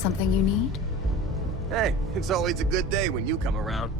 Something you need? Hey, it's always a good day when you come around.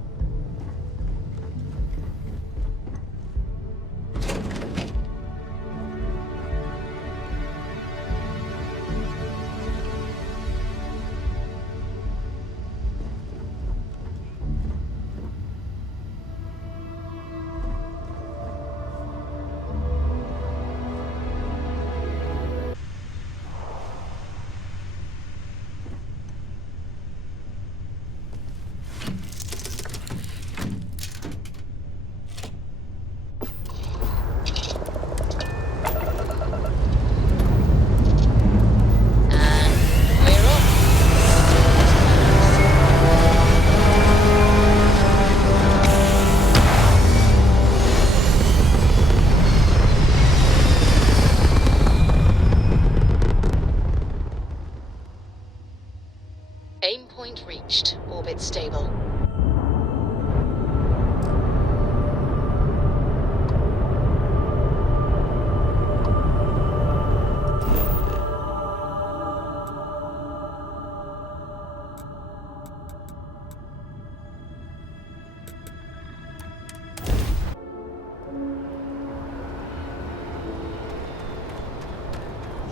Aim point reached. Orbit stable.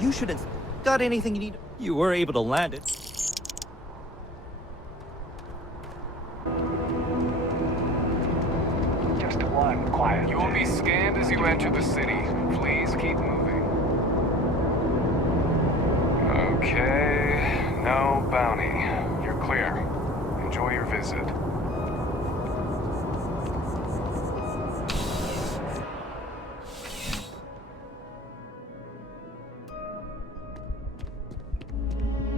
You shouldn't... Got anything you need? You were able to land it. Just one quiet. You will be scanned as you enter the city. Please keep moving. Okay, no bounty. You're clear. Enjoy your visit.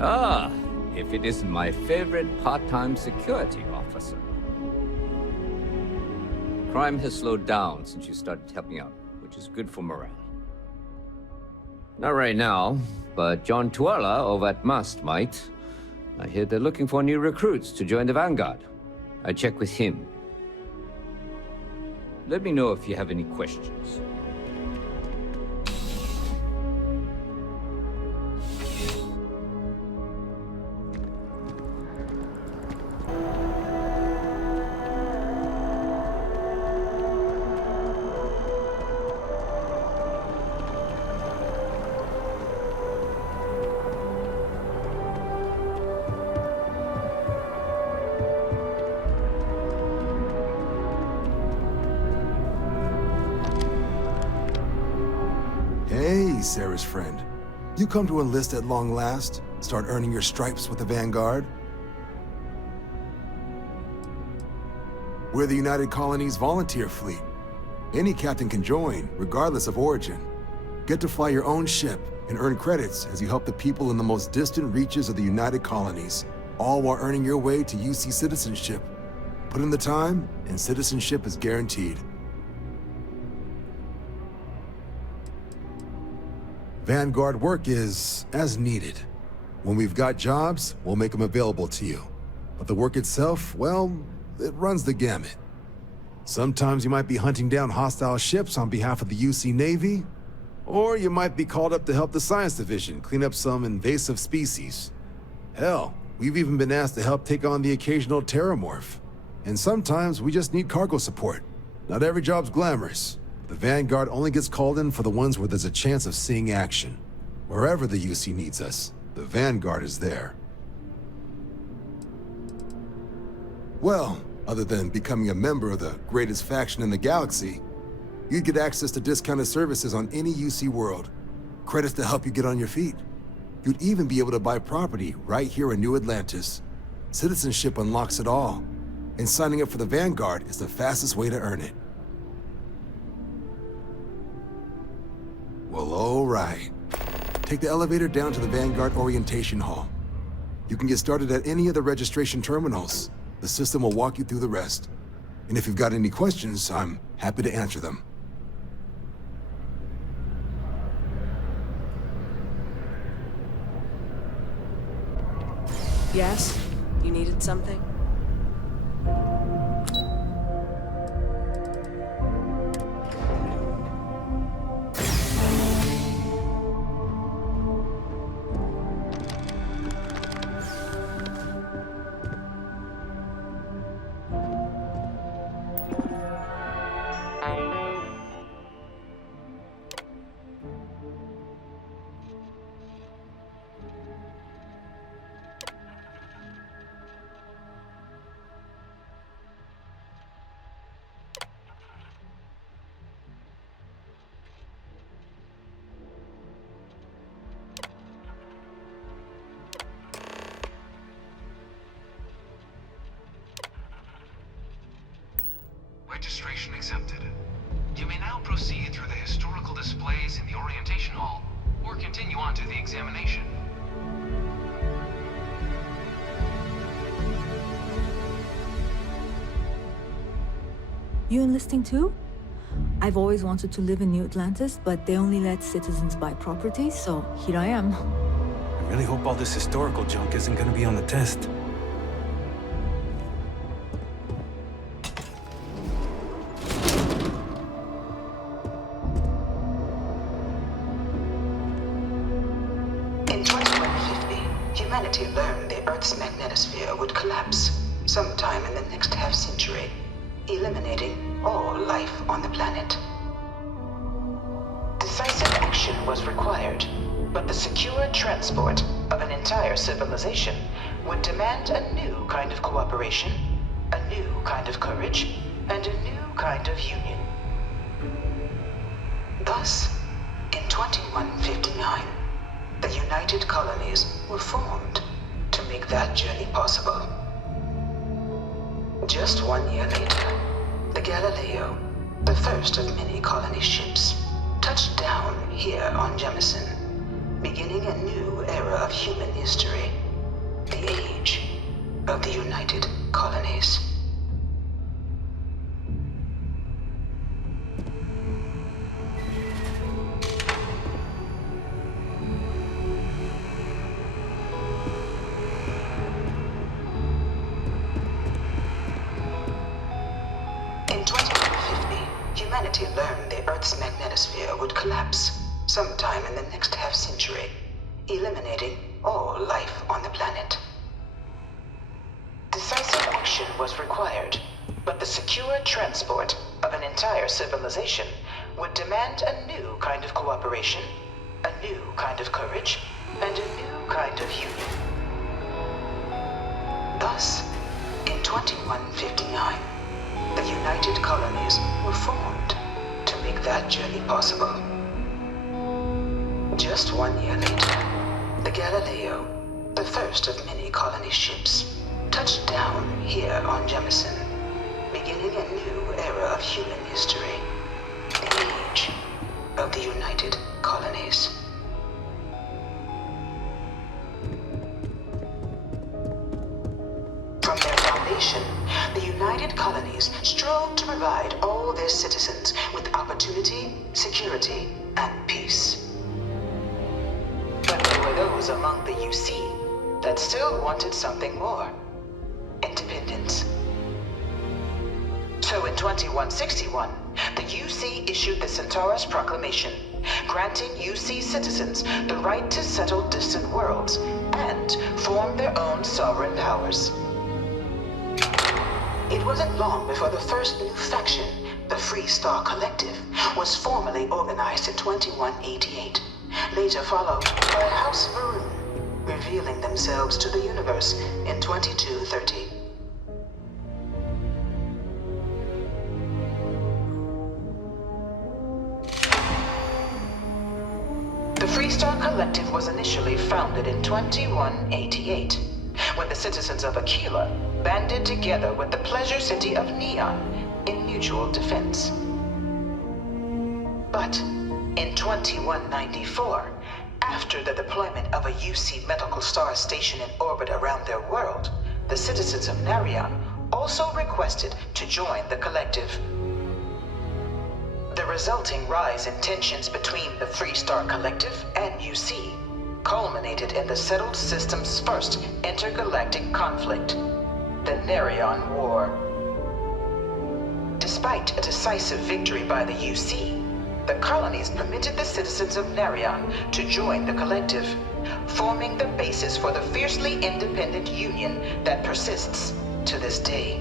Ah, if it isn't my favorite part-time security officer. Crime has slowed down since you started helping out, which is good for morale. Not right now, but John Tuala over at Must might. I hear they're looking for new recruits to join the Vanguard. I check with him. Let me know if you have any questions. Hey, Sarah's friend. You come to enlist at long last? Start earning your stripes with the Vanguard? We're the United Colonies Volunteer Fleet. Any captain can join, regardless of origin. Get to fly your own ship and earn credits as you help the people in the most distant reaches of the United Colonies, all while earning your way to UC citizenship. Put in the time, and citizenship is guaranteed. Vanguard work is as needed. When we've got jobs, we'll make them available to you. But the work itself, well, it runs the gamut. Sometimes you might be hunting down hostile ships on behalf of the UC Navy, or you might be called up to help the Science Division clean up some invasive species. Hell, we've even been asked to help take on the occasional terramorph. And sometimes we just need cargo support. Not every job's glamorous. The Vanguard only gets called in for the ones where there's a chance of seeing action. Wherever the UC needs us, the Vanguard is there. Well, other than becoming a member of the greatest faction in the galaxy, you'd get access to discounted services on any UC world, credits to help you get on your feet. You'd even be able to buy property right here in New Atlantis. Citizenship unlocks it all, and signing up for the Vanguard is the fastest way to earn it. Well, all right. Take the elevator down to the Vanguard Orientation Hall. You can get started at any of the registration terminals. The system will walk you through the rest. And if you've got any questions, I'm happy to answer them. Yes? You needed something? proceed through the historical displays in the orientation hall, or continue on to the examination. You enlisting too? I've always wanted to live in New Atlantis, but they only let citizens buy property, so here I am. I really hope all this historical junk isn't gonna be on the test. In 2150, humanity learned the Earth's magnetosphere would collapse sometime in the next half-century, eliminating all life on the planet. Decisive action was required, but the secure transport of an entire civilization would demand a new kind of cooperation, a new kind of courage, and a new kind of union. Thus, in 2159, the United Colonies were formed to make that journey possible. Just 1 year later, the Galileo, the first of many colony ships, touched down here on Jemison, beginning a new era of human history, the age of the United Colonies. In 2150, humanity learned the Earth's magnetosphere would collapse sometime in the next half-century, eliminating all life on the planet. Decisive action was required, but the secure transport of an entire civilization would demand a new kind of cooperation, a new kind of courage, and a new kind of union. Thus, in 2159, the United Colonies were formed to make that journey possible. Just 1 year later, the Galileo, the first of many colony ships, touched down here on Jemison, beginning a new era of human history, the age of the United Colonies. From their foundation, the United Colonies strove to provide all their citizens with opportunity, security, and peace. But there were those among the UC that still wanted something more: independence. So in 2161, the UC issued the Centaurus Proclamation, granting UC citizens the right to settle distant worlds and form their own sovereign powers. It wasn't long before the first new faction, the Free Star Collective, was formally organized in 2188, later followed by House Varun, revealing themselves to the universe in 2230. The Free Star Collective was initially founded in 2188, when the citizens of Aquila banded together with the pleasure city of Neon in mutual defense. But in 2194, after the deployment of a UC medical star station in orbit around their world, the citizens of Narion also requested to join the collective. The resulting rise in tensions between the Free Star Collective and UC culminated in the settled system's first intergalactic conflict, the Narion War. Despite a decisive victory by the UC, the colonies permitted the citizens of Narion to join the collective, forming the basis for the fiercely independent union that persists to this day.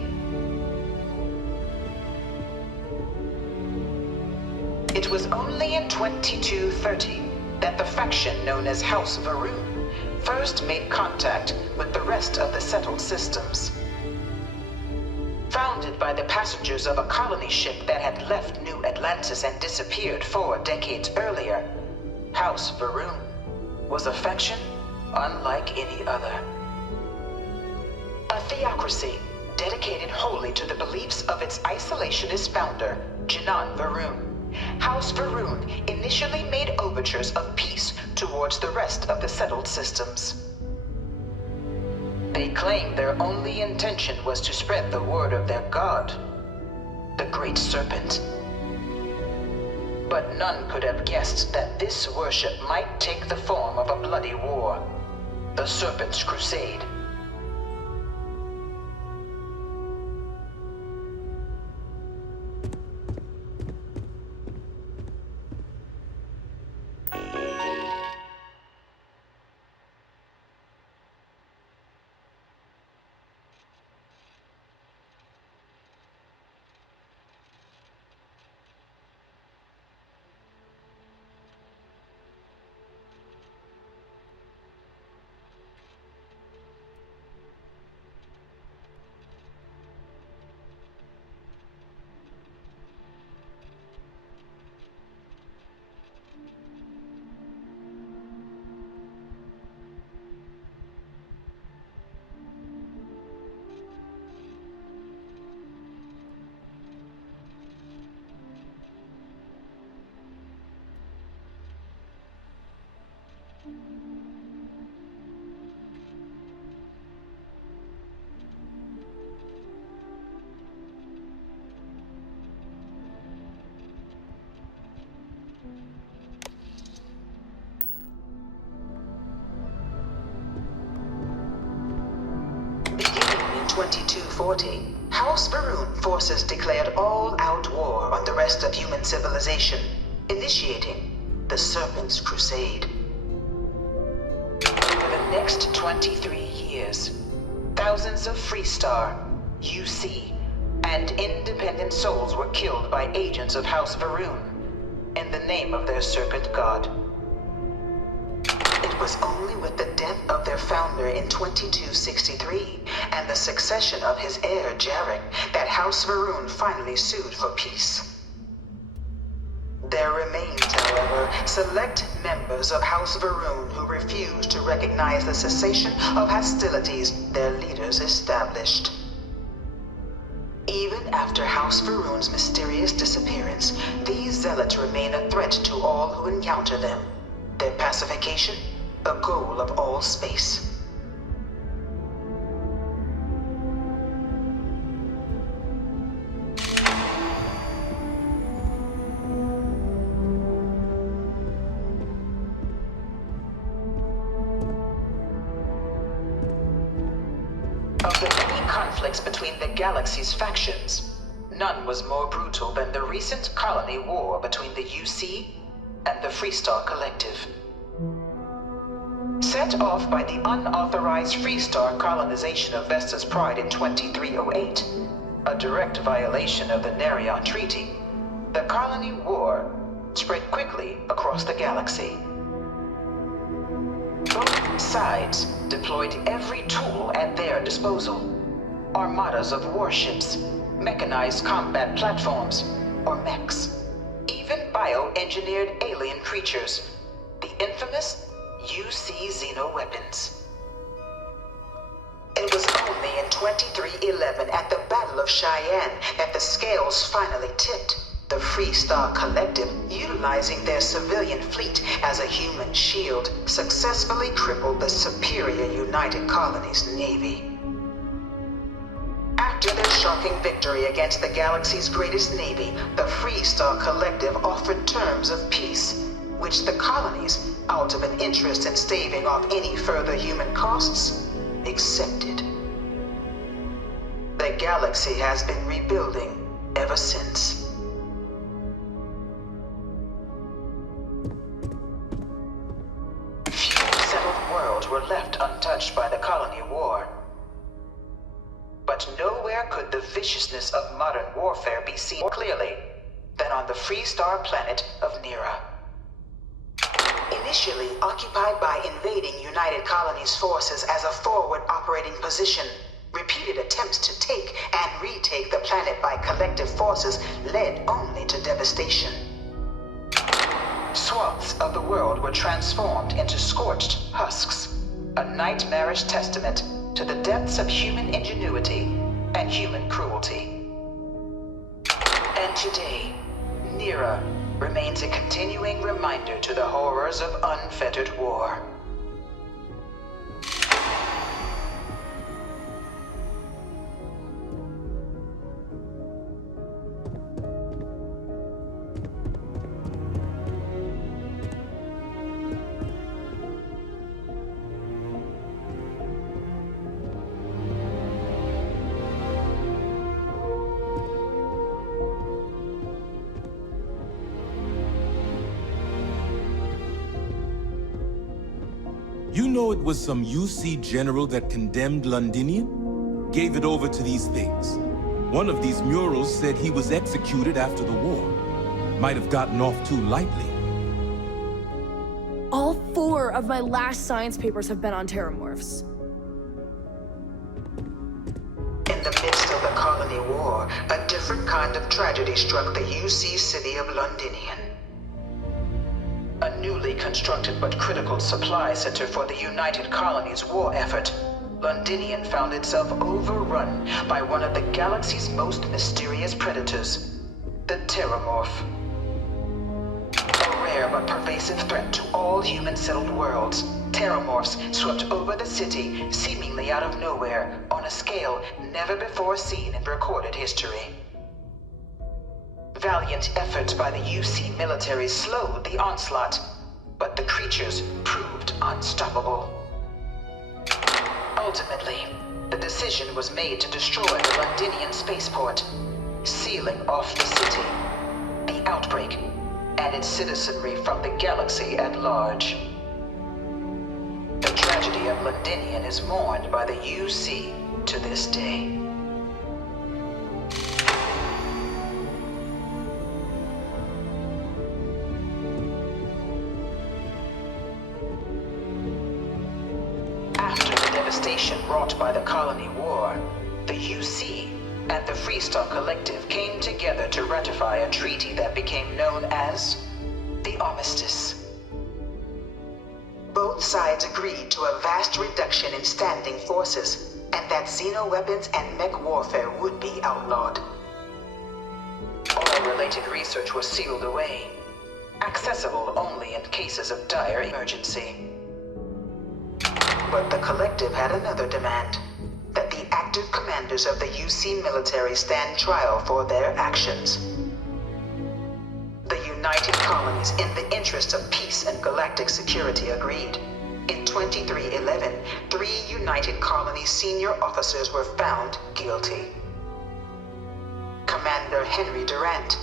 It was only in 2230 that the faction known as House Varun first made contact with the rest of the settled systems. Founded by the passengers of a colony ship that had left New Atlantis and disappeared 4 decades earlier, House Varun was a faction unlike any other. A theocracy dedicated wholly to the beliefs of its isolationist founder, Jinan Varun, House Varun initially made overtures of peace towards the rest of the settled systems. They claimed their only intention was to spread the word of their god, the Great Serpent. But none could have guessed that this worship might take the form of a bloody war, the Serpent's Crusade. Beginning in 2240, House Varun forces declared all-out war on the rest of human civilization, initiating the Serpent's Crusade. For the next 23 years, thousands of Freestar, UC, and independent souls were killed by agents of House Varun in the name of their serpent god. It was only with the death of their founder in 2263 and the succession of his heir Jarek that House Varun finally sued for peace. There remained, however, select members of House Varun who refused to recognize the cessation of hostilities their leaders established. Even after House Varun's mysterious disappearance, these zealots remain a threat to all who encounter them. Their pacification, a goal of all space. Of the many conflicts between the galaxy's factions, none was more brutal than the recent colony war between the UC and the Freestar Collective. Set off by the unauthorized Freestar colonization of Vesta's Pride in 2308, a direct violation of the Nerion Treaty, the colony war spread quickly across the galaxy. Both sides deployed every tool at their disposal. Armadas of warships, mechanized combat platforms, or mechs. Even bioengineered alien creatures, the infamous UC xeno-weapons. It was only in 2311 at the Battle of Cheyenne that the scales finally tipped. The Freestar Collective, utilizing their civilian fleet as a human shield, successfully crippled the superior United Colonies Navy. After their shocking victory against the galaxy's greatest navy, the Freestar Collective offered terms of peace, which the colonies, out of an interest in staving off any further human costs, accepted. The galaxy has been rebuilding ever since. Few settled worlds were left untouched by the colony war. But nowhere could the viciousness of modern warfare be seen more clearly than on the Freestar planet of Nira. Initially occupied by invading United Colonies forces as a forward operating position, repeated attempts to take and retake the planet by collective forces led only to devastation. Swaths of the world were transformed into scorched husks, a nightmarish testament to the depths of human ingenuity and human cruelty. And today, Nira remains a continuing reminder to the horrors of unfettered war. You know it was some UC general that condemned Londinian? Gave it over to these things. One of these murals said he was executed after the war. Might have gotten off too lightly. All 4 of my last science papers have been on terramorphs. In the midst of the colony war, a different kind of tragedy struck the UC city of Londinian. A newly constructed but critical supply center for the United Colonies' war effort, Londinian found itself overrun by one of the galaxy's most mysterious predators, the Terramorph. A rare but pervasive threat to all human-settled worlds, Terramorphs swept over the city seemingly out of nowhere on a scale never before seen in recorded history. Valiant efforts by the UC military slowed the onslaught, but the creatures proved unstoppable. Ultimately, the decision was made to destroy the Londinian spaceport, sealing off the city, the outbreak, and its citizenry from the galaxy at large. The tragedy of Londinian is mourned by the UC to this day. After the devastation wrought by the colony war, the UC and the Freestar Collective came together to ratify a treaty that became known as the Armistice. Both sides agreed to a vast reduction in standing forces, and that xeno-weapons and mech warfare would be outlawed. All related research was sealed away, accessible only in cases of dire emergency. But the Collective had another demand, that the active commanders of the UC military stand trial for their actions. The United Colonies, in the interest of peace and galactic security, agreed. In 2311, 3 United Colonies senior officers were found guilty. Commander Henry Durant,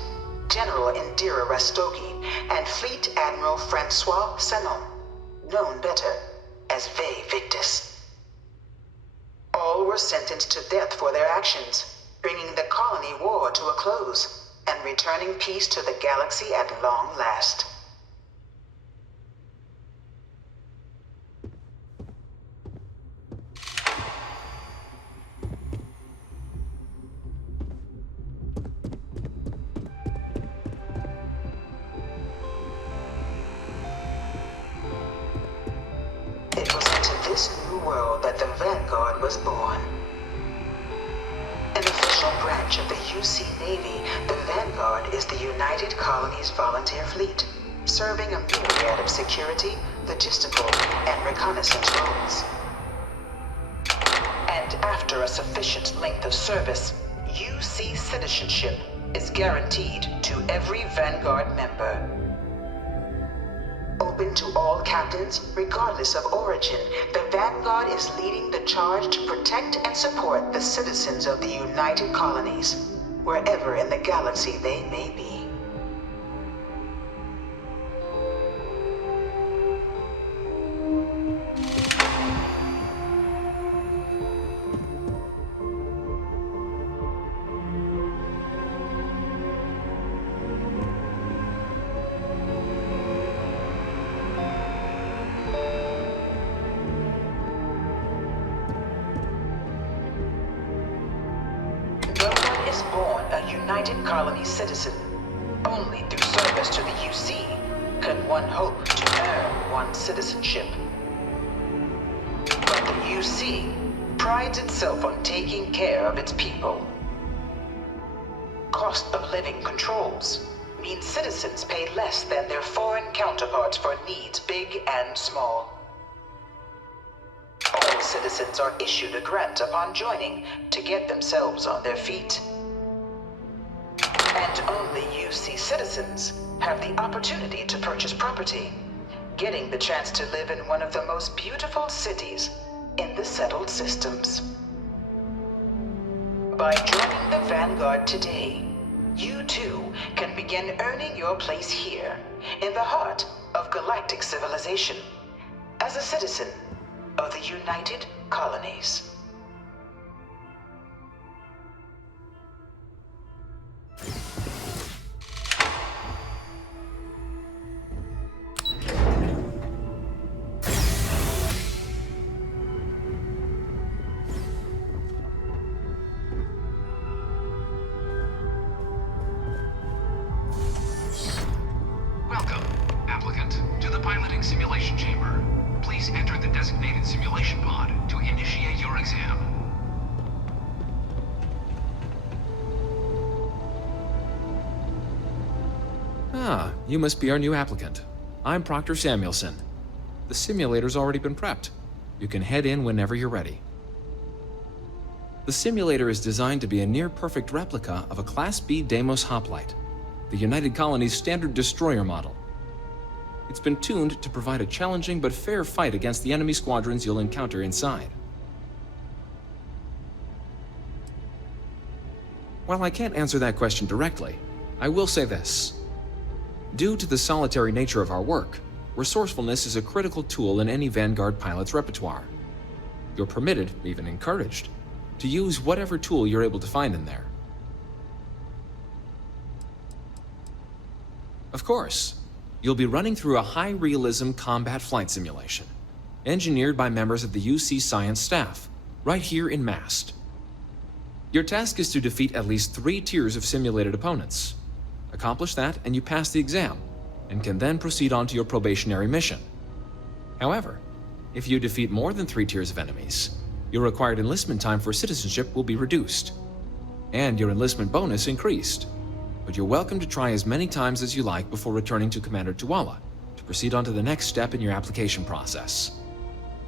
General Indira Rastogi, and Fleet Admiral Francois Sanon, known better as Ve Victus. All were sentenced to death for their actions, bringing the colony war to a close and returning peace to the galaxy at long last. It was into this new world that the Vanguard was born. An official branch of the UC Navy, the Vanguard is the United Colonies Volunteer Fleet, serving a myriad of security, logistical, and reconnaissance roles. And after a sufficient length of service, UC citizenship is guaranteed to every Vanguard member. Open to all captains, regardless of origin, the Vanguard is leading the charge to protect and support the citizens of the United Colonies, wherever in the galaxy they may be. Born a United Colony citizen. Only through service to the UC can one hope to earn one's citizenship. But the UC prides itself on taking care of its people. Cost of living controls means citizens pay less than their foreign counterparts for needs big and small. All citizens are issued a grant upon joining to get themselves on their feet. And only UC citizens have the opportunity to purchase property, getting the chance to live in one of the most beautiful cities in the settled systems. By joining the Vanguard today, you too can begin earning your place here, in the heart of galactic civilization, as a citizen of the United Colonies. Welcome, applicant, to the piloting simulation chamber. Please enter the designated simulation pod to initiate your exam. Ah, you must be our new applicant. I'm Proctor Samuelson. The simulator's already been prepped. You can head in whenever you're ready. The simulator is designed to be a near-perfect replica of a Class B Deimos hoplite, the United Colony's standard destroyer model. It's been tuned to provide a challenging but fair fight against the enemy squadrons you'll encounter inside. While I can't answer that question directly, I will say this. Due to the solitary nature of our work, resourcefulness is a critical tool in any Vanguard pilot's repertoire. You're permitted, even encouraged, to use whatever tool you're able to find in there. Of course, you'll be running through a high-realism combat flight simulation, engineered by members of the UC science staff, right here in Mast. Your task is to defeat at least 3 tiers of simulated opponents. Accomplish that, and you pass the exam, and can then proceed on to your probationary mission. However, if you defeat more than 3 tiers of enemies, your required enlistment time for citizenship will be reduced, and your enlistment bonus increased. But you're welcome to try as many times as you like before returning to Commander Tuala to proceed on to the next step in your application process.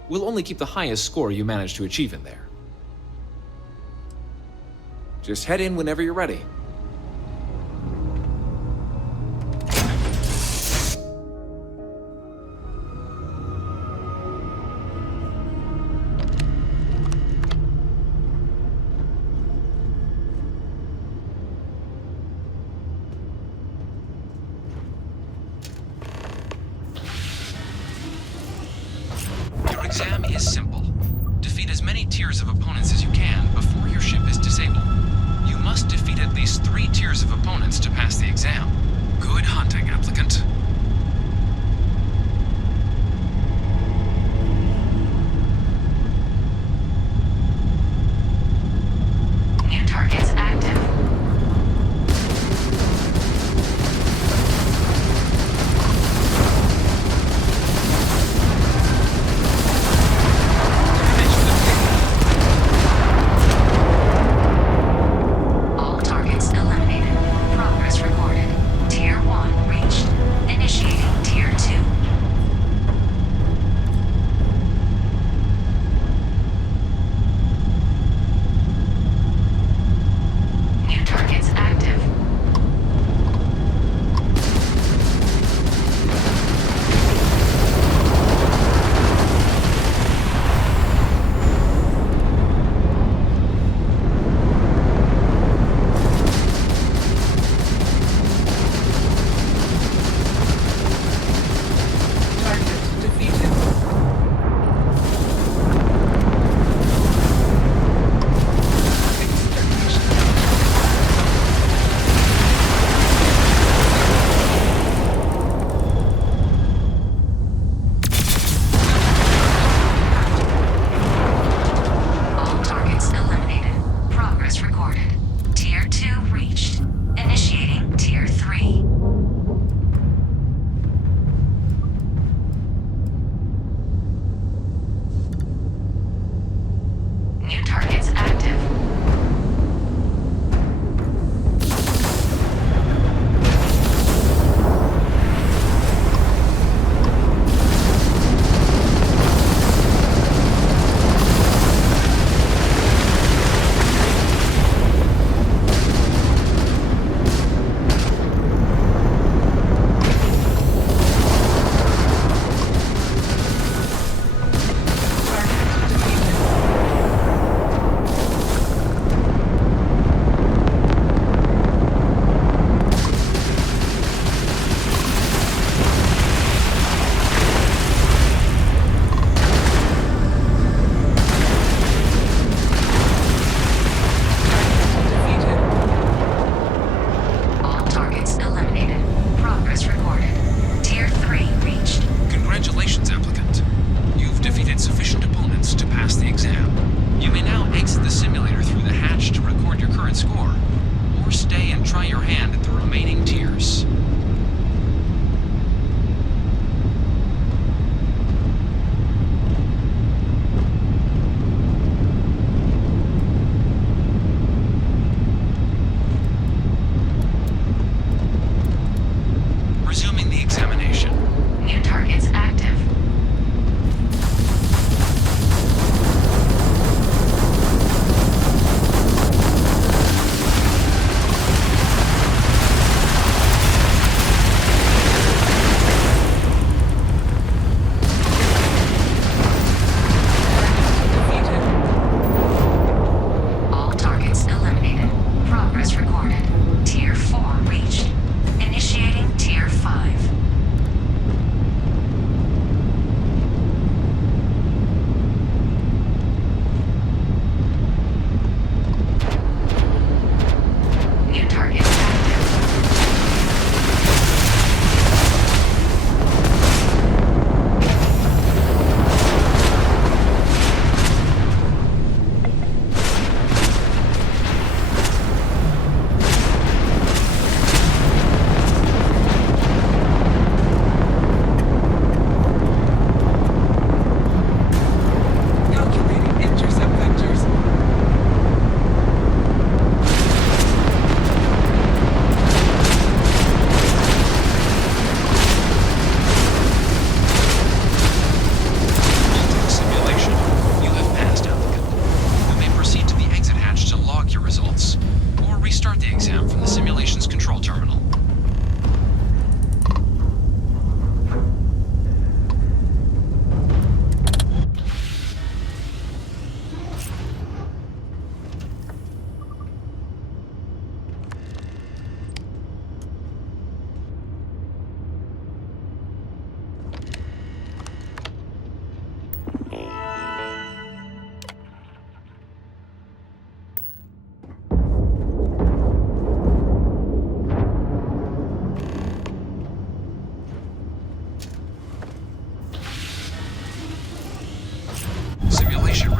We'll only keep the highest score you manage to achieve in there. Just head in whenever you're ready. Your exam is simple. Defeat as many tiers of opponents as you can before your ship is disabled. You must defeat at least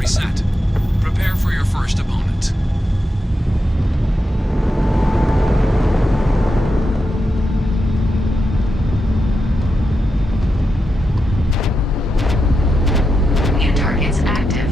reset. Prepare for your first opponent. New targets active.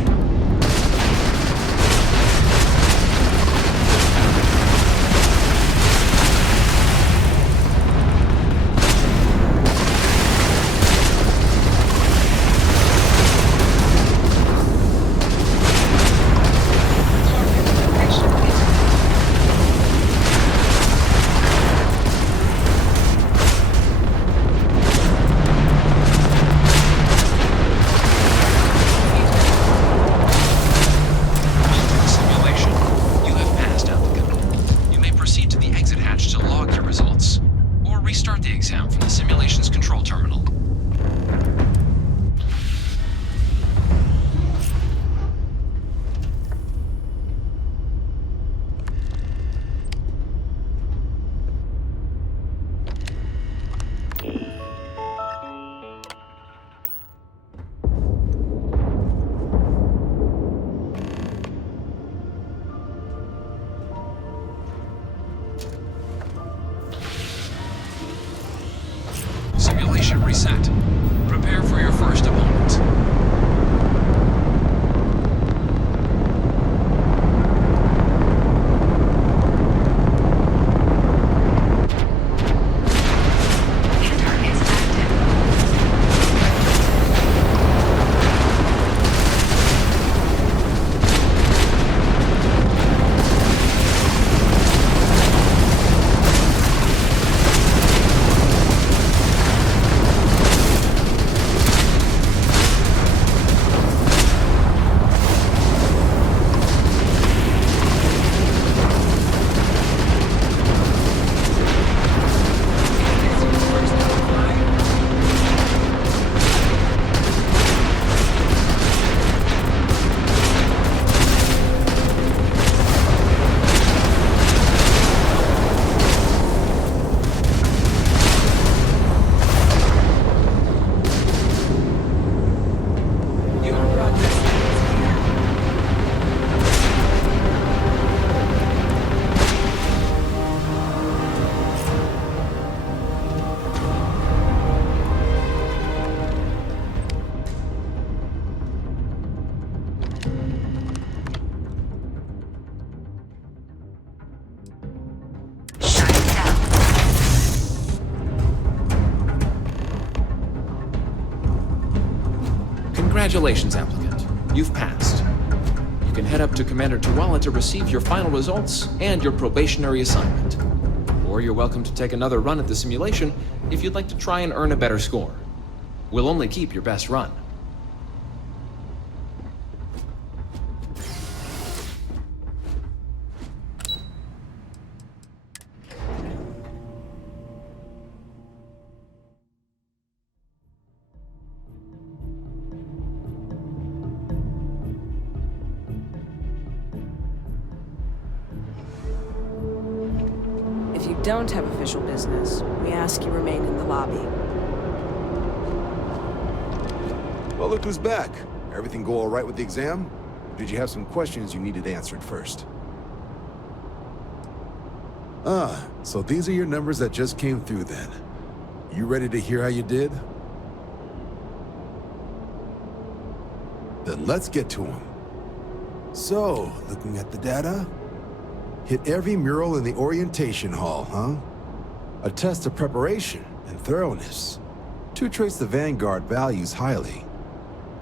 Simulation. You have passed, applicant. You may proceed to the exit hatch to log your results, or restart the exam from the simulation's control terminal. Simulation reset. Prepare for your first opponent. New targets active. Congratulations, applicant. You've passed. You can head up to Commander Tuala to receive your final results and your probationary assignment. Or you're welcome to take another run at the simulation if you'd like to try and earn a better score. We'll only keep your best run. If you don't have official business, we ask you remain in the lobby. Well, look who's back. Everything go all right with the exam? Or did you have some questions you needed answered first? So these are your numbers that just came through then. You ready to hear how you did? Then let's get to them. So, looking at the data, hit every mural in the orientation hall, huh? A test of preparation and thoroughness. 2 traits the Vanguard values highly.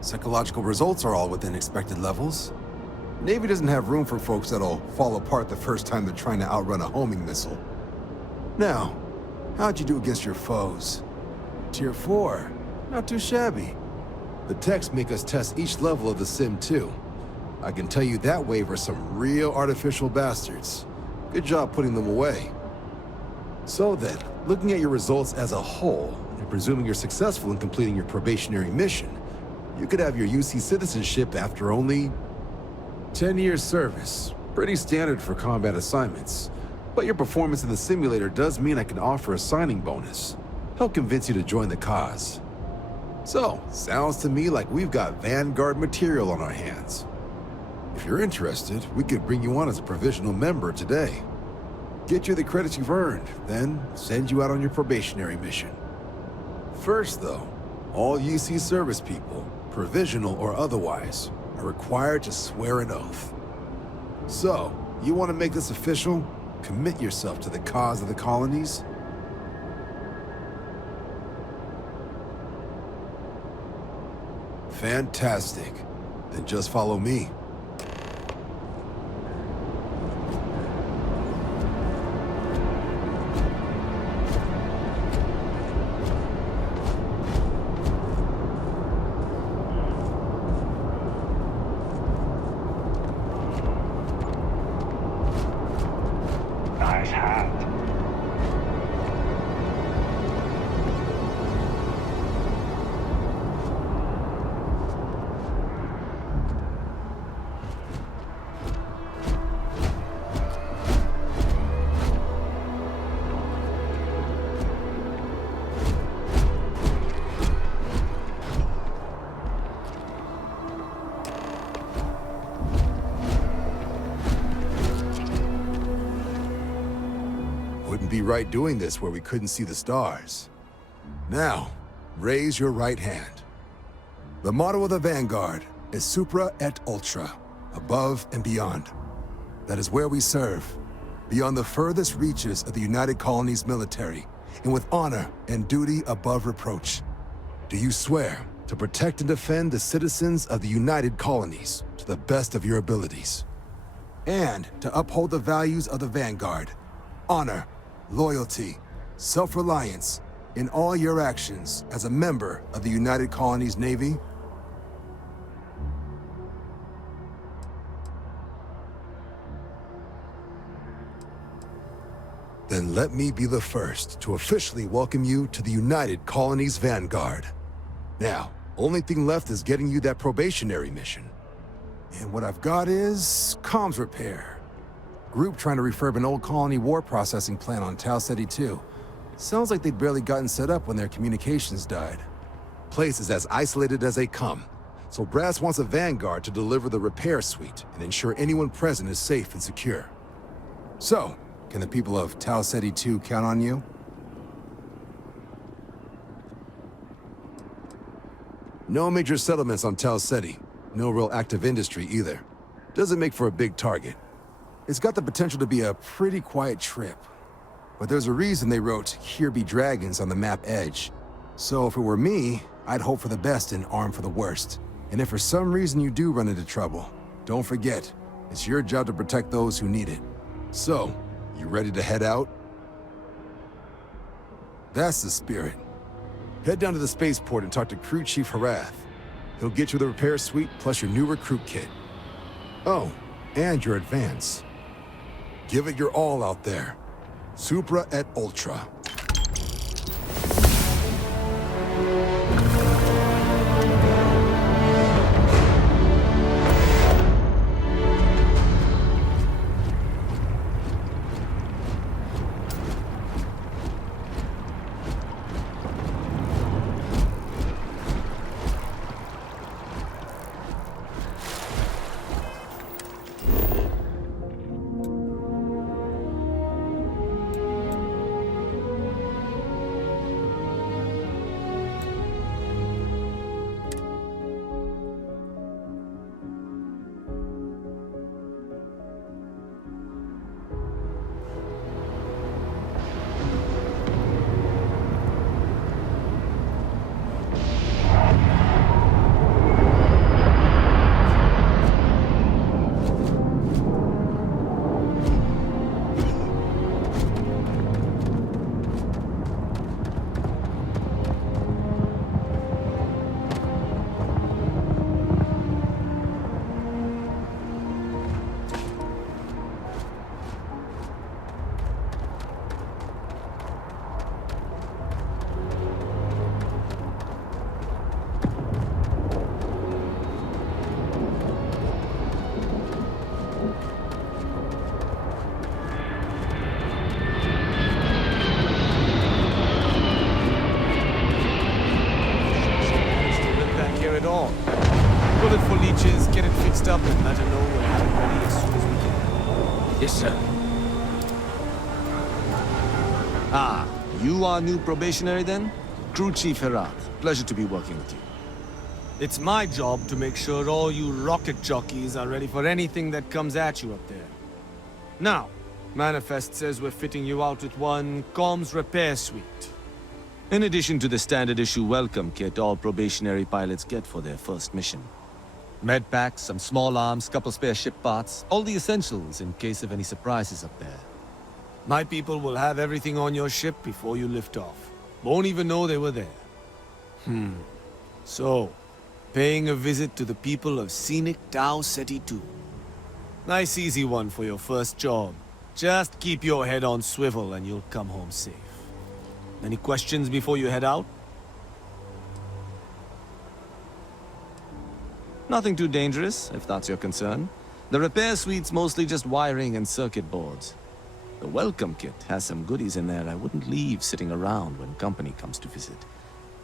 Psychological results are all within expected levels. Navy doesn't have room for folks that'll fall apart the first time they're trying to outrun a homing missile. Now, how'd you do against your foes? Tier 4, not too shabby. The techs make us test each level of the sim too. I can tell you that wave are some real artificial bastards. Good job putting them away. So then, looking at your results as a whole, and presuming you're successful in completing your probationary mission, you could have your UC citizenship after only 10 years service. Pretty standard for combat assignments. But your performance in the simulator does mean I can offer a signing bonus. Help convince you to join the cause. So, sounds to me like we've got Vanguard material on our hands. If you're interested, we could bring you on as a provisional member today. Get you the credits you've earned, then send you out on your probationary mission. First, though, all UC service people, provisional or otherwise, are required to swear an oath. So, you want to make this official? Commit yourself to the cause of the colonies? Fantastic. Then just follow me. Nice hat. Wouldn't be right doing this where we couldn't see the stars. Now, raise your right hand. The motto of the Vanguard is Supra et Ultra, above and beyond. That is where we serve, beyond the furthest reaches of the United Colonies military, and with honor and duty above reproach. Do you swear to protect and defend the citizens of the United Colonies to the best of your abilities? And to uphold the values of the Vanguard, honor, loyalty, self-reliance in all your actions as a member of the United Colonies Navy? Then let me be the first to officially welcome you to the United Colonies Vanguard. Now, only thing left is getting you that probationary mission. And what I've got is comms repair. Group trying to refurb an old colony war processing plant on Tau Ceti 2. Sounds like they'd barely gotten set up when their communications died. Place is as isolated as they come, so Brass wants a Vanguard to deliver the repair suite and ensure anyone present is safe and secure. So, can the people of Tau Ceti 2 count on you? No major settlements on Tau Ceti. No real active industry either. Doesn't make for a big target. It's got the potential to be a pretty quiet trip. But there's a reason they wrote, "Here be dragons" on the map edge. So if it were me, I'd hope for the best and arm for the worst. And if for some reason you do run into trouble, don't forget, it's your job to protect those who need it. So, you ready to head out? That's the spirit. Head down to the spaceport and talk to Crew Chief Harath. He'll get you the repair suite plus your new recruit kit. Oh, and your advance. Give it your all out there. Supra et Ultra. Let her know we'll have it ready as soon as we can. Yes, sir. Ah, you are new probationary then? Crew Chief Herat. Pleasure to be working with you. It's my job to make sure all you rocket jockeys are ready for anything that comes at you up there. Now, Manifest says we're fitting you out with one comms repair suite. In addition to the standard issue welcome kit all probationary pilots get for their first mission. Med packs, some small arms, couple spare ship parts, all the essentials in case of any surprises up there. My people will have everything on your ship before you lift off. Won't even know they were there. So, paying a visit to the people of scenic Tau Ceti 2. Nice easy one for your first job. Just keep your head on swivel and you'll come home safe. Any questions before you head out? Nothing too dangerous, if that's your concern. The repair suite's mostly just wiring and circuit boards. The welcome kit has some goodies in there I wouldn't leave sitting around when company comes to visit.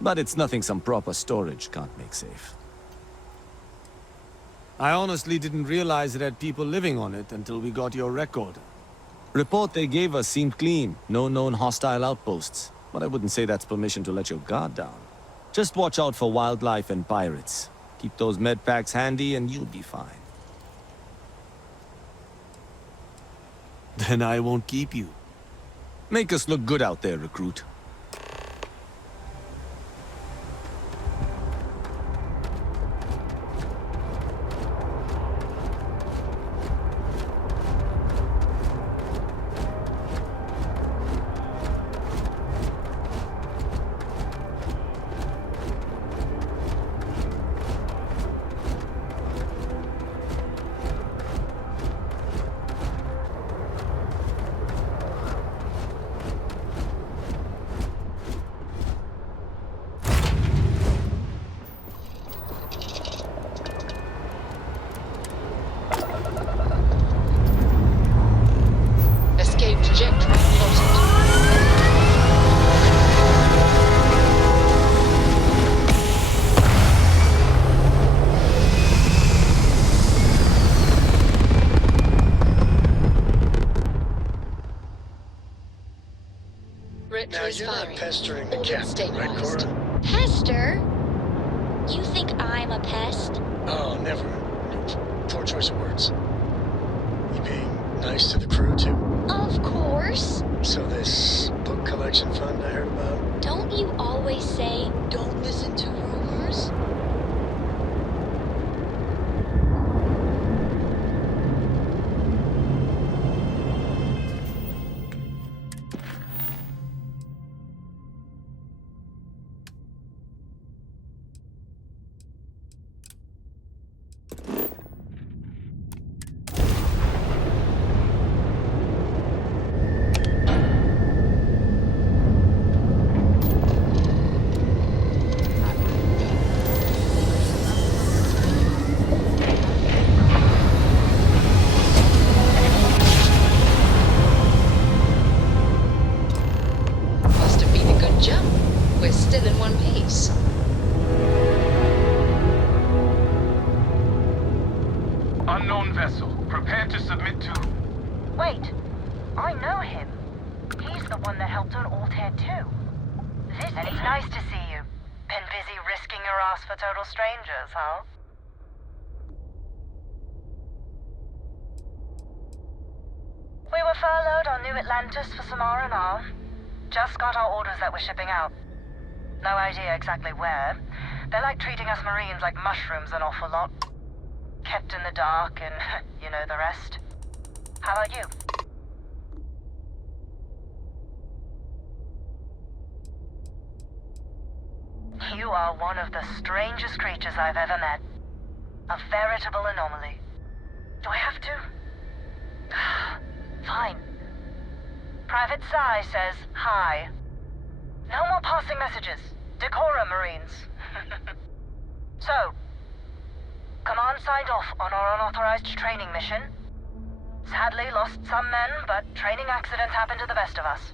But it's nothing some proper storage can't make safe. I honestly didn't realize it had people living on it until we got your record. Report they gave us seemed clean. No known hostile outposts. But I wouldn't say that's permission to let your guard down. Just watch out for wildlife and pirates. Keep those med packs handy and you'll be fine. Then I won't keep you. Make us look good out there, recruit. Escape trajectory plotted. Now, you're not pestering the captain, right, Cora? Pester? You think I'm a pest? Oh, never. Poor choice of words. You being nice to the crew, too? Of course. So this book collection fund I heard about? Don't you always say, don't listen to rumors? We're still in one piece. Unknown vessel. Prepare to submit to... Wait. I know him. He's the one that helped on Altair 2. And it's nice to see you. Been busy risking your ass for total strangers, huh? We were furloughed on New Atlantis for some R&R. Just got our orders that we're shipping out. No idea exactly where. They're like treating us Marines like mushrooms an awful lot. Kept in the dark and you know the rest. How about you? You are one of the strangest creatures I've ever met. A veritable anomaly. Do I have to? Fine. Private Psy says hi. No more passing messages. Decorum, Marines. So, Command signed off on our unauthorized training mission. Sadly lost some men, but training accidents happen to the best of us.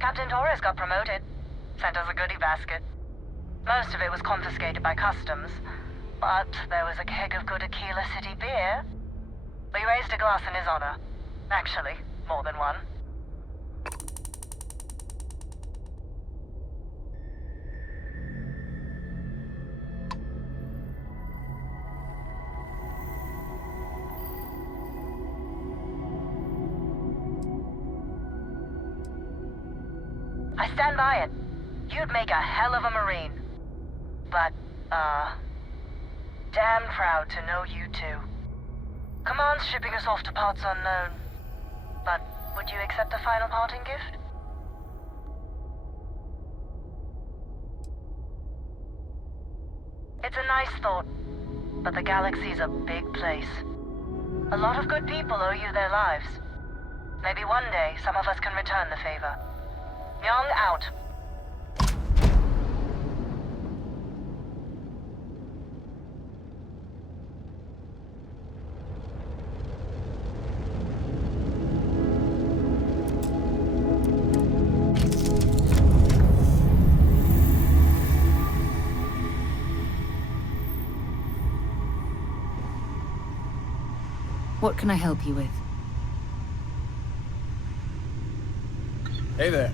Captain Torres got promoted. Sent us a goodie basket. Most of it was confiscated by customs, but there was a keg of good Aquila City beer. We raised a glass in his honor. Actually, more than one. I stand by it. You'd make a hell of a Marine. But, damn proud to know you too. Command's shipping us off to parts unknown. But would you accept a final parting gift? It's a nice thought, but the galaxy's a big place. A lot of good people owe you their lives. Maybe one day some of us can return the favor. Young out. What can I help you with? Hey there.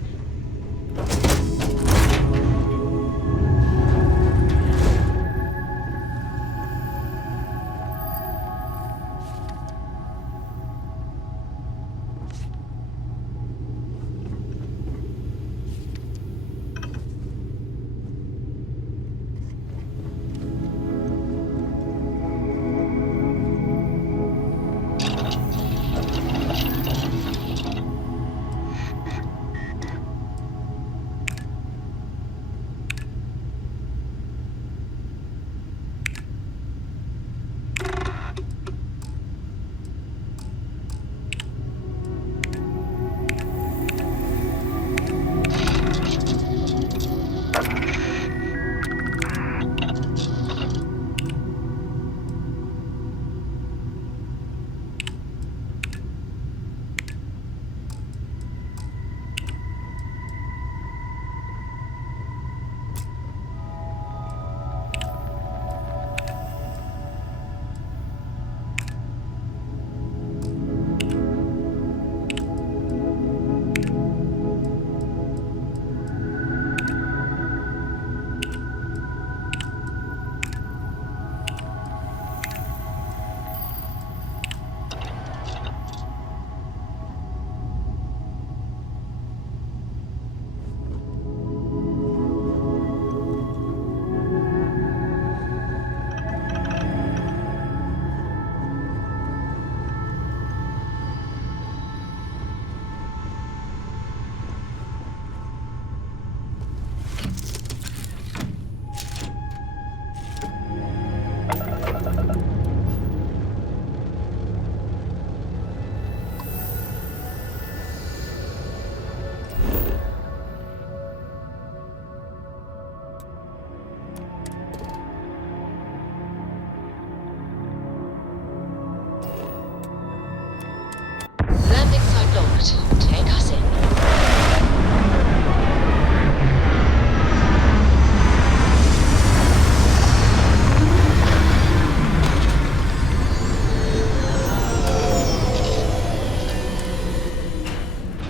Landing site locked. Take us in.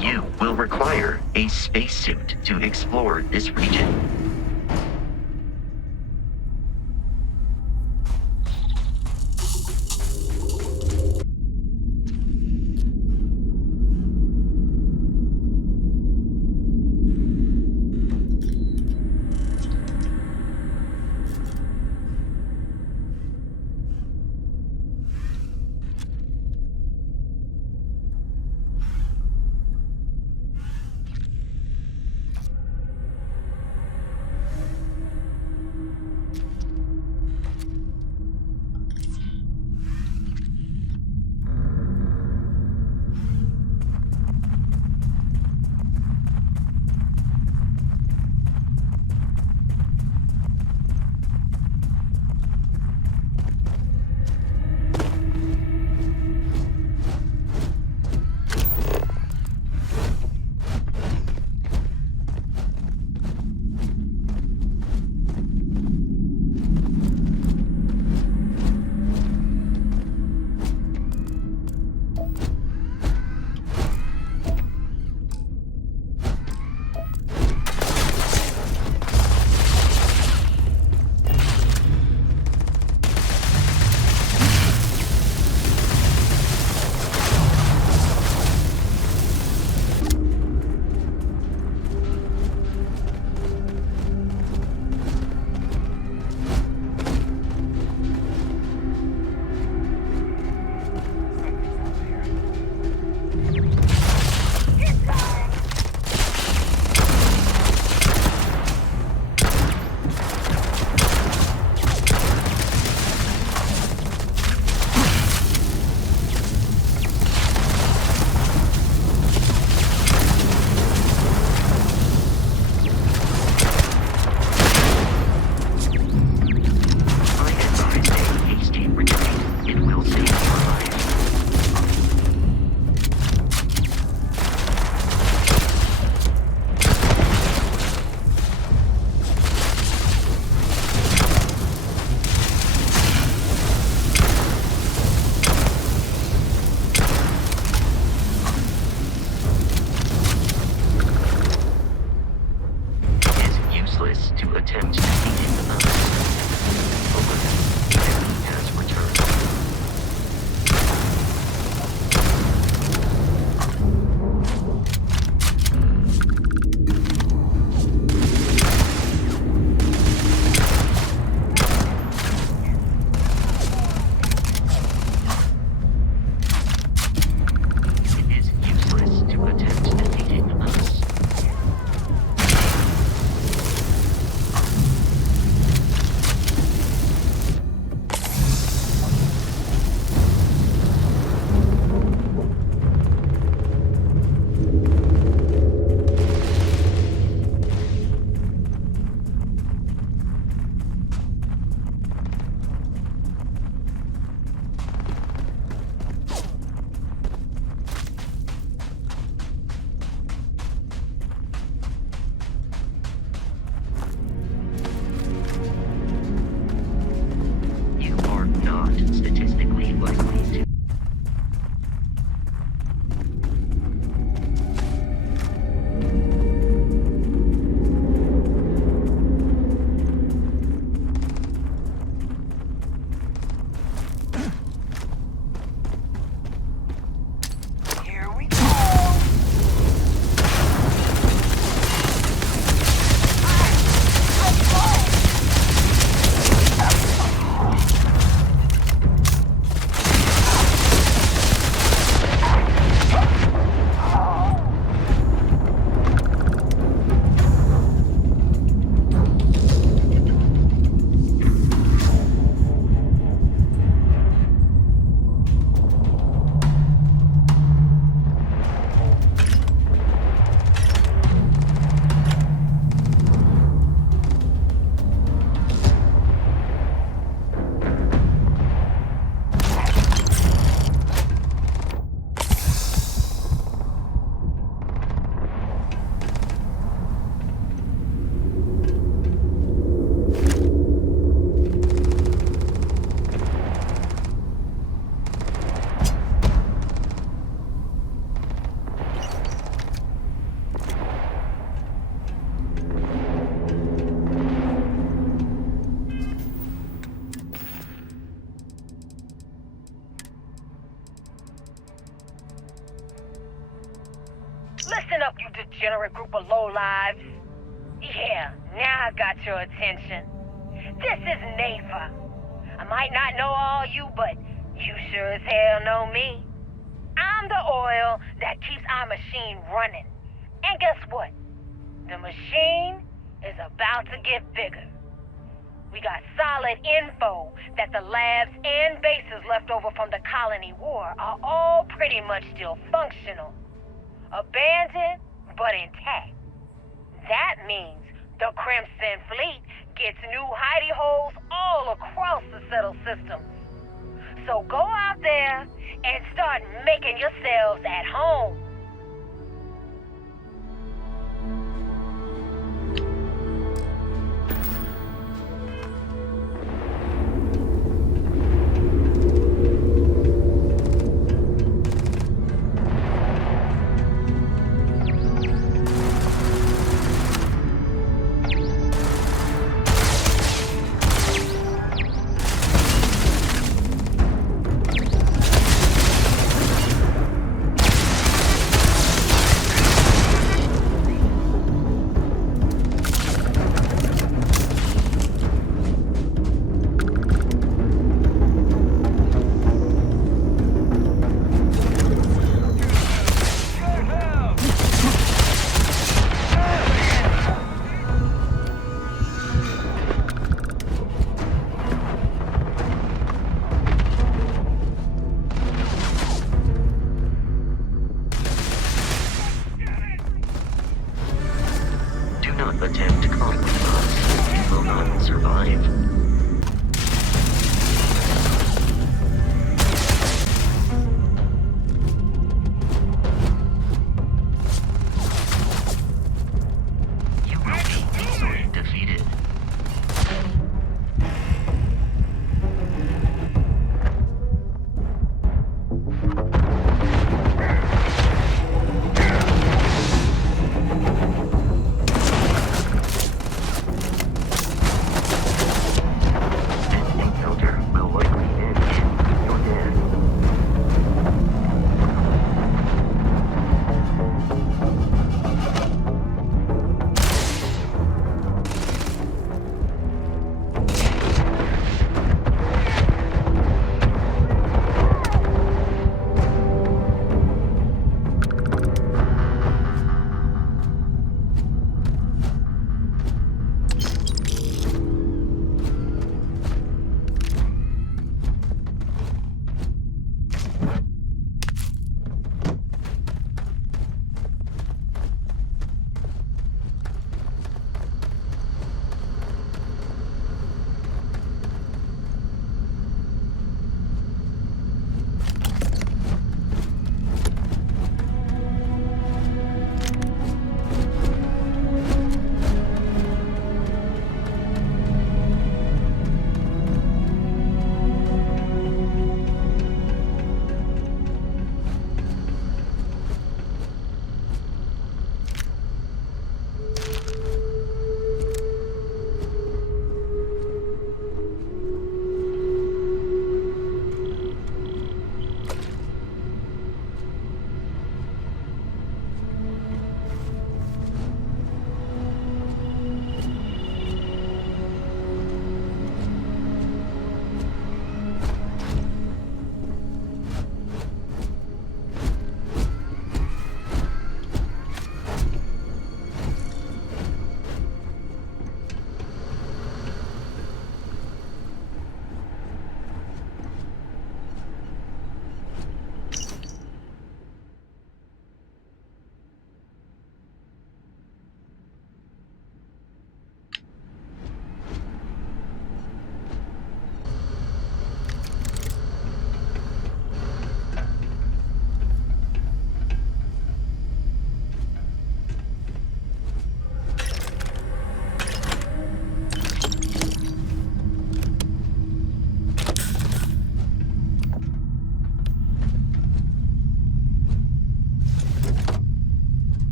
You will require a spacesuit to explore this region. useless to attempt defeating us. Over. Enemy has returned. Statistically likely to. Listen up, you degenerate group of lowlives. Yeah, now I got your attention. This is Nafa. I might not know all you, but you sure as hell know me. I'm the oil that keeps our machine running. And guess what? The machine is about to get bigger. We got solid info that the labs and bases left over from the colony war are all pretty much still functional. Abandoned, but intact. That means the Crimson Fleet gets new hidey holes all across the settled systems. So go out there and start making yourselves at home. Attempt contact with us. You will not survive. You will be easily defeated.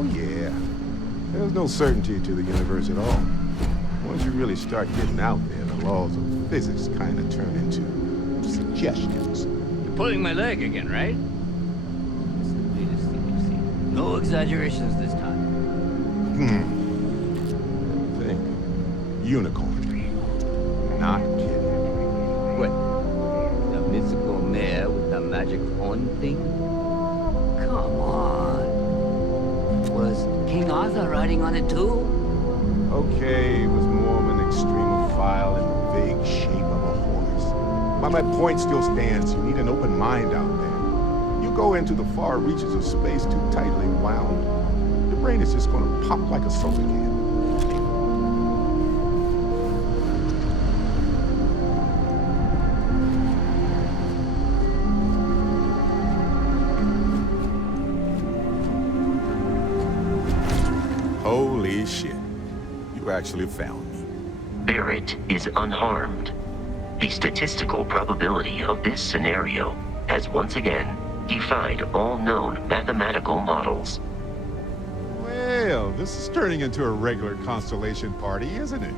Oh, yeah. There's no certainty to the universe at all. Once you really start getting out there, the laws of physics kind of turn into suggestions. You're pulling my leg again, right? It's the latest thing you've seen. No exaggerations this time. Think. Unicorn. Not kidding. What? The mythical mare with the magic horn thing? Come on. Was King Arthur riding on it too? Okay, it was more of an extremophile in the vague shape of a horse. But my point still stands. You need an open mind out there. You go into the far reaches of space too tightly wound, your brain is just going to pop like a soda can. Holy shit. You actually found me. Barrett is unharmed. The statistical probability of this scenario has once again defied all known mathematical models. Well, this is turning into a regular constellation party, isn't it?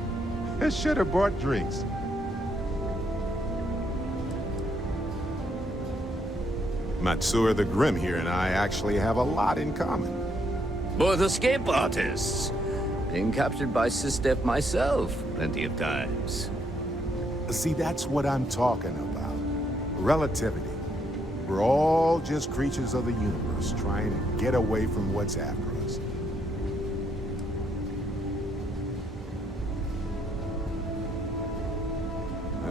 I should have brought drinks. Matsura the Grim here and I actually have a lot in common. Both escape artists. Being captured by SysDef myself plenty of times. See, that's what I'm talking about. Relativity. We're all just creatures of the universe trying to get away from what's after us.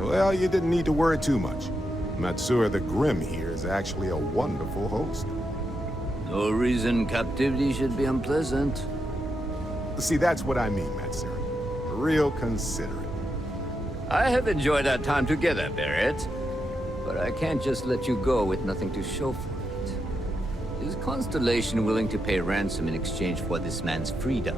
Well, you didn't need to worry too much. Matsura the Grim here is actually a wonderful host. No reason captivity should be unpleasant. See, that's what I mean, Matsura. Real considerate. I have enjoyed our time together, Barrett. But I can't just let you go with nothing to show for it. Is Constellation willing to pay ransom in exchange for this man's freedom?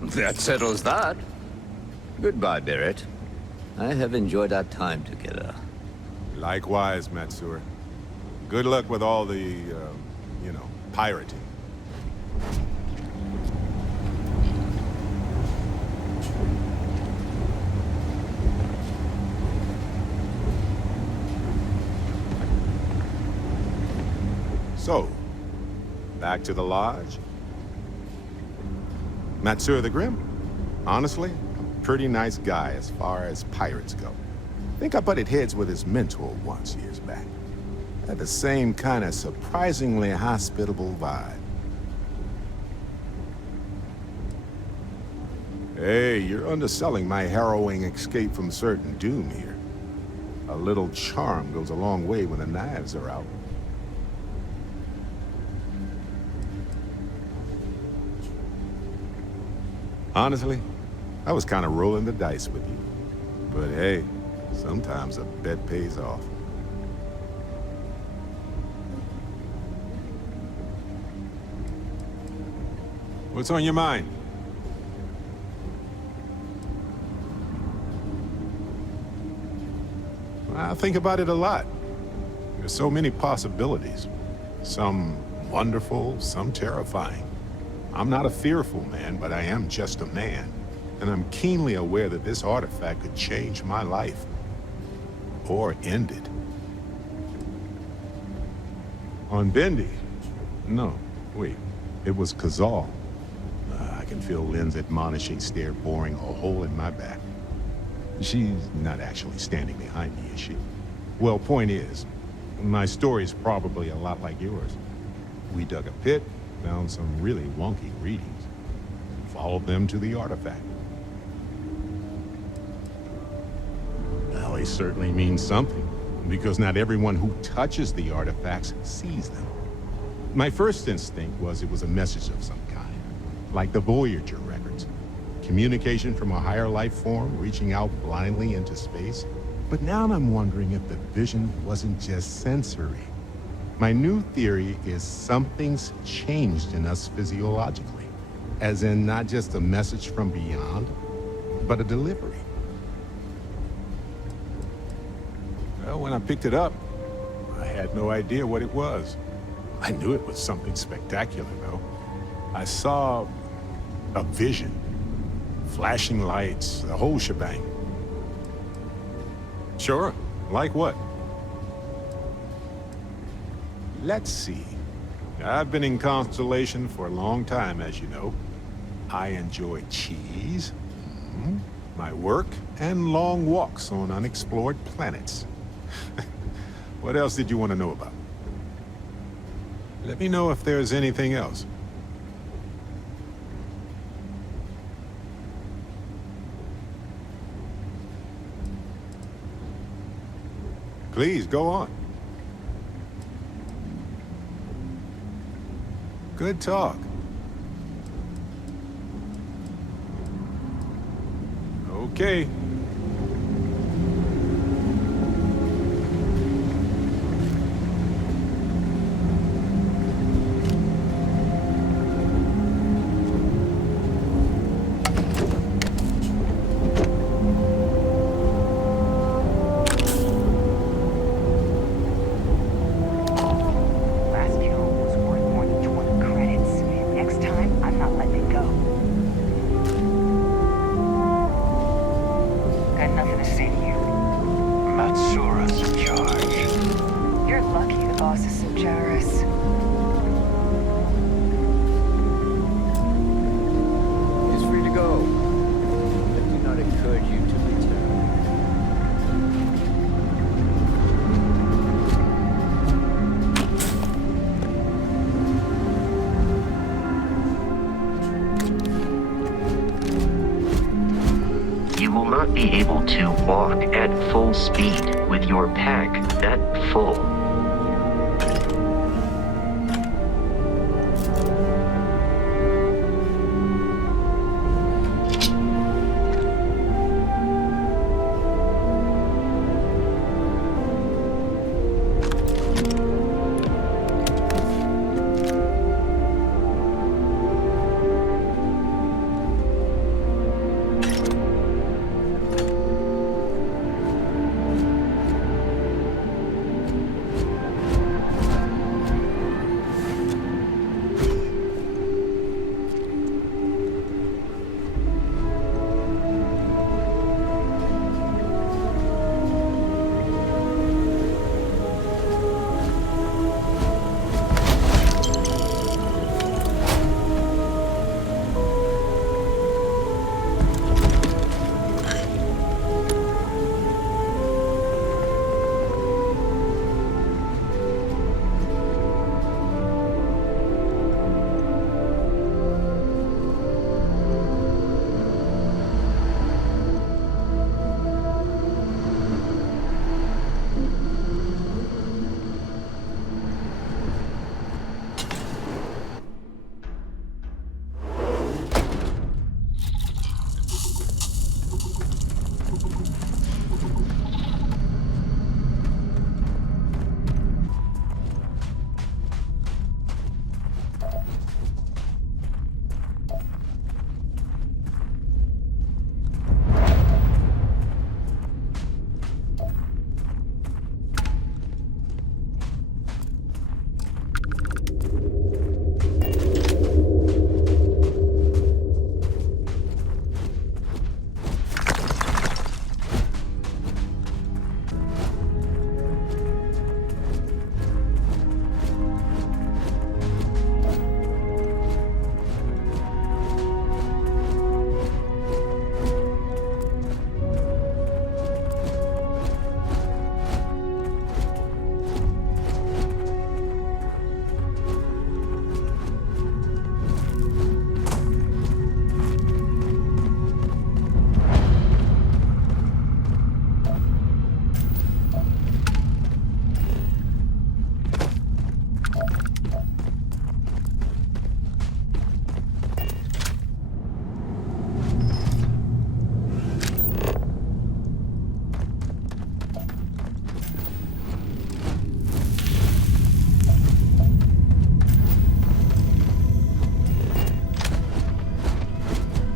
That settles that. Goodbye, Barrett. I have enjoyed our time together. Likewise, Matsura. Good luck with all the, you know, pirating. So, back to the lodge. Matsura the Grim? Honestly, a pretty nice guy as far as pirates go. Think I butted heads with his mentor once years back. Had the same kind of surprisingly hospitable vibe. Hey, you're underselling my harrowing escape from certain doom here. A little charm goes a long way when the knives are out. Honestly, I was kind of rolling the dice with you. But hey, sometimes a bet pays off. What's on your mind? I think about it a lot. There's so many possibilities. Some wonderful, some terrifying. I'm not a fearful man, but I am just a man. And I'm keenly aware that this artifact could change my life. Or end it. On Bendy? No, wait. It was Kazal. I can feel Lynn's admonishing stare boring a hole in my back. She's not actually standing behind me, is she? Well, point is, my story's probably a lot like yours. We dug a pit, found some really wonky readings, followed them to the artifact. Well, they certainly mean something, because not everyone who touches the artifacts sees them. My first instinct was it was a message of some kind, like the Voyager records. Communication from a higher life form reaching out blindly into space. But now I'm wondering if the vision wasn't just sensory. My new theory is something's changed in us physiologically. As in not just a message from beyond, but a delivery. Well, when I picked it up, I had no idea what it was. I knew it was something spectacular, though. I saw a vision. Flashing lights, the whole shebang. Sure. Like what? Let's see. I've been in Constellation for a long time, as you know. I enjoy cheese, my work, and long walks on unexplored planets. What else did you want to know about? Let me know if there's anything else. Please, go on. Good talk. Okay. Last kill was worth more than 20 credits. Next time, I'm not letting it go. Got nothing to say to you. Matsura's in charge. You're lucky the boss is so generous. He's free to go. I do not encourage you to return. You will not be able to walk at full speed with your pack that full.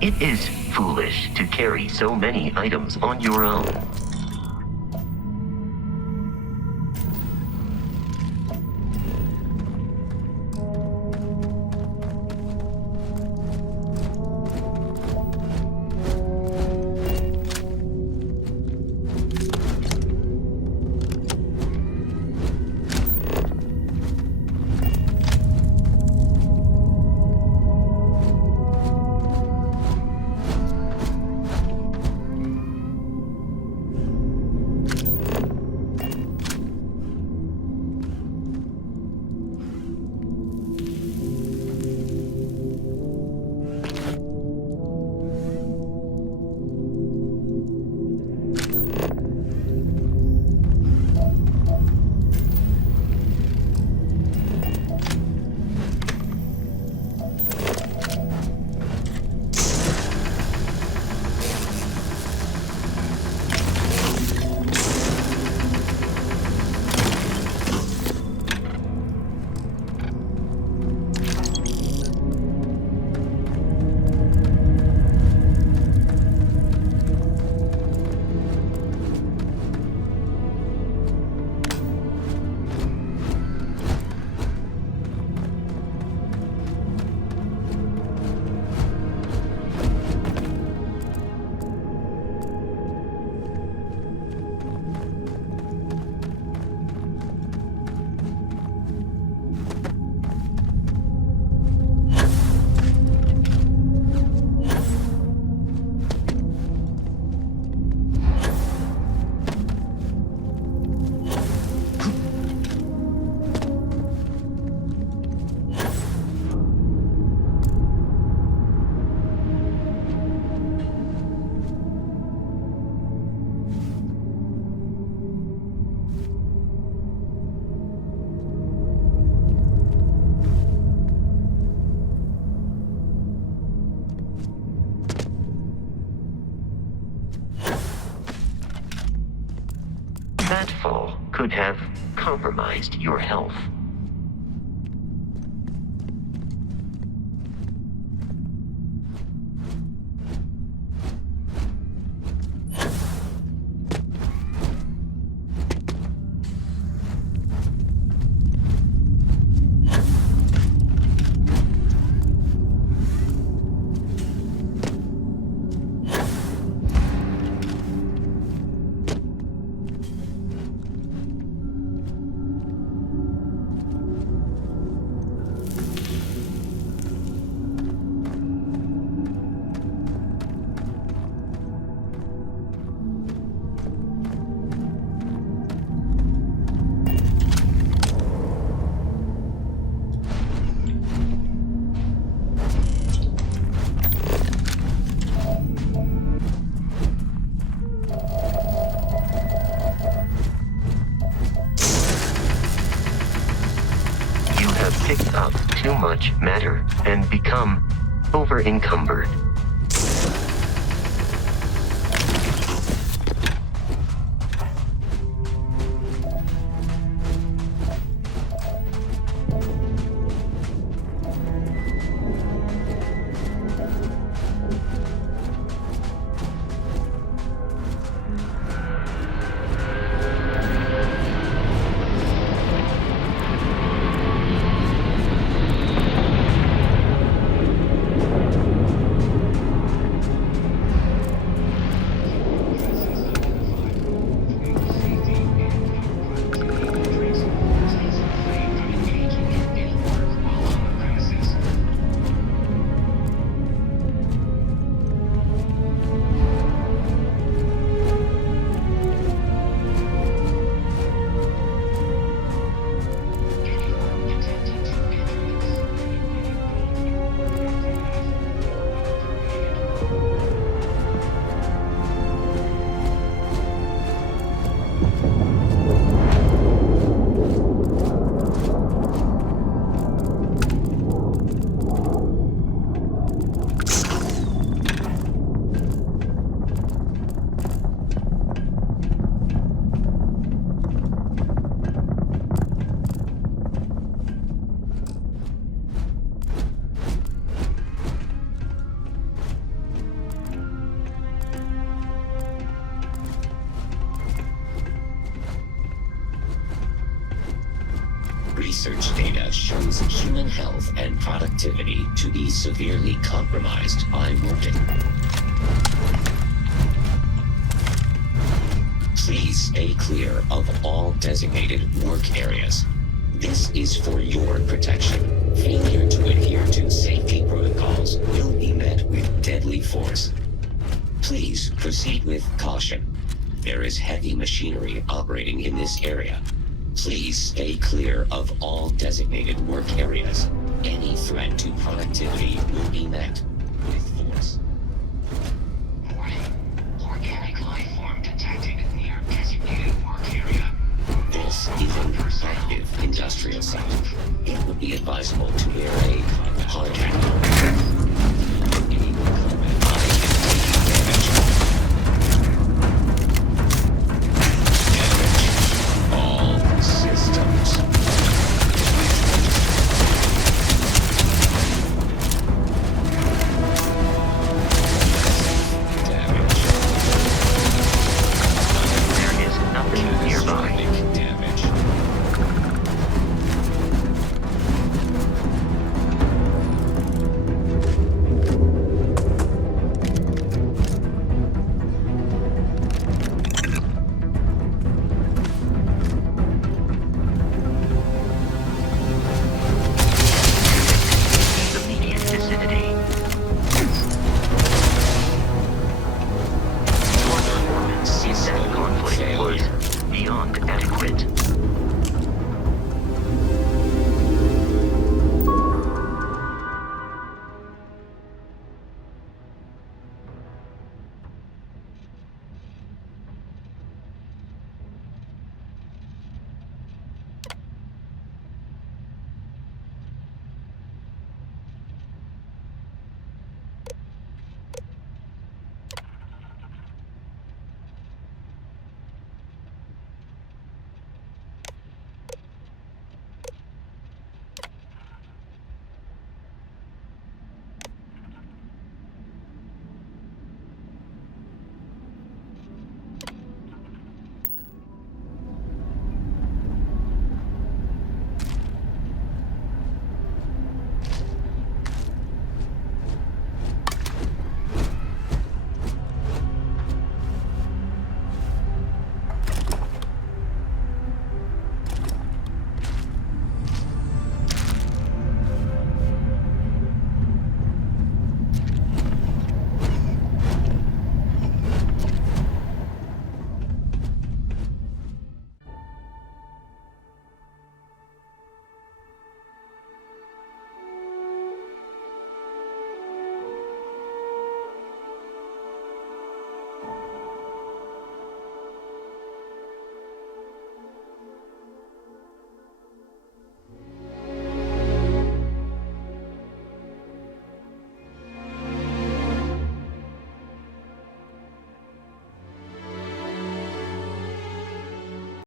It is foolish to carry so many items on your own. That fall could have compromised your health. Picked up too much matter and become over-encumbered. Research data shows human health and productivity to be severely compromised by working. Please stay clear of all designated work areas. This is for your protection. Failure to adhere to safety protocols will be met with deadly force. Please proceed with caution. There is heavy machinery operating in this area. Please stay clear of all designated work areas. Any threat to productivity will be met with force. Warning. Organic life form detected near designated work area. This is an active industrial site. It would be advisable to wear